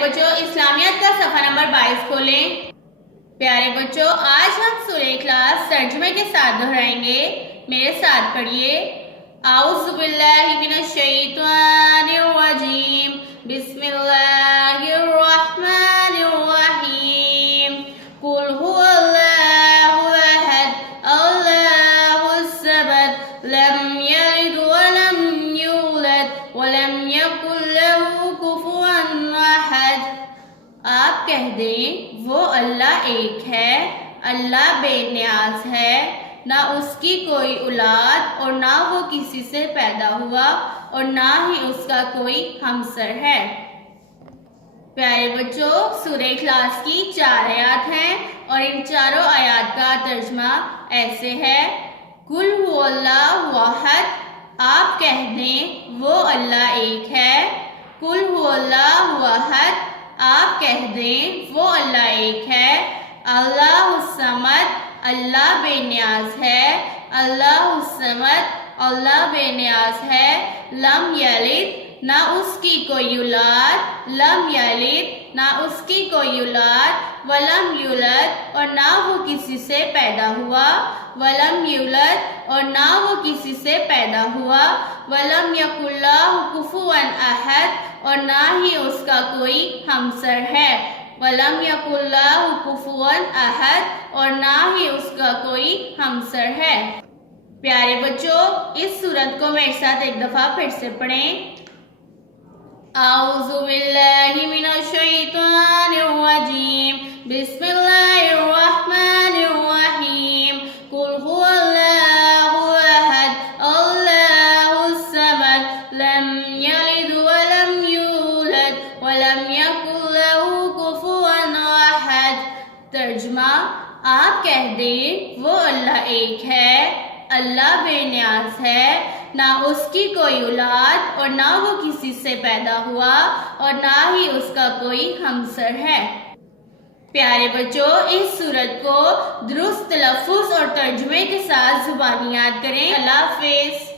بچوں اسلامیات کا صفحہ نمبر 22 کھولیں۔ پیارے بچوں آج ہم سورہ اخلاص ترجمے کے ساتھ دہرائیں گے، میرے ساتھ پڑھیے۔ اعوذ باللہ من الشیطان الرجیم، بسم اللہ الرحمن الرحیم۔ قل هو اللہ احد اللہ الصمد لم یلد ولم یولد ولم یکن لہ کفوا احد۔ آپ کہہ دیں وہ اللہ ایک ہے، اللہ بے نیاز ہے، نہ اس کی کوئی اولاد اور نہ وہ کسی سے پیدا ہوا اور نہ ہی اس کا کوئی ہمسر ہے۔ پیارے بچوں سورہ اخلاص کی 4 آیات ہیں اور ان چاروں آیات کا ترجمہ ایسے ہے۔ قل هو اللہ احد، آپ کہہ دیں وہ اللہ ایک ہے۔ قل هو اللہ احد، آپ کہہ دیں وہ اللہ ایک ہے۔ اللہ الصمد، اللہ بے نیاز ہے۔ اللہ الصمد، اللہ بے نیاز ہے۔ لم یلد، نہ اس کی کوئی اولاد، لم یلد، نہ اس کی کوئی اولاد، ولم یولد، اور نہ وہ کسی سے پیدا ہوا، ولم یولد، اور نہ وہ کسی سے پیدا ہوا، ولم یکن لہ کفوا احد، اور نہ ہی اس کا کوئی ہمسر ہے، ولم یکن لہ کفوا احد، اور نہ ہی اس کا کوئی ہمسر ہے۔ پیارے بچوں اس سورت کو میرے ساتھ ایک دفعہ پھر سے پڑھیں۔ اعوذ باللہ من الشیطان الرجیم، بسم اللہ الرحمن الرحیم۔ قل هو اللہ احد اللہ الصمد لم یلد ولم یولد ولم یکن لہ کفوا احد۔ ترجمہ آپ کہہ دیں وہ اللہ ایک ہے، اللہ بے نیاز ہے، نہ اس کی کوئی اولاد اور نہ وہ کسی سے پیدا ہوا اور نہ ہی اس کا کوئی ہمسر ہے۔ پیارے بچوں اس سورت کو درست تلفظ اور ترجمے کے ساتھ زبانی یاد کریں۔ اللہ حافظ۔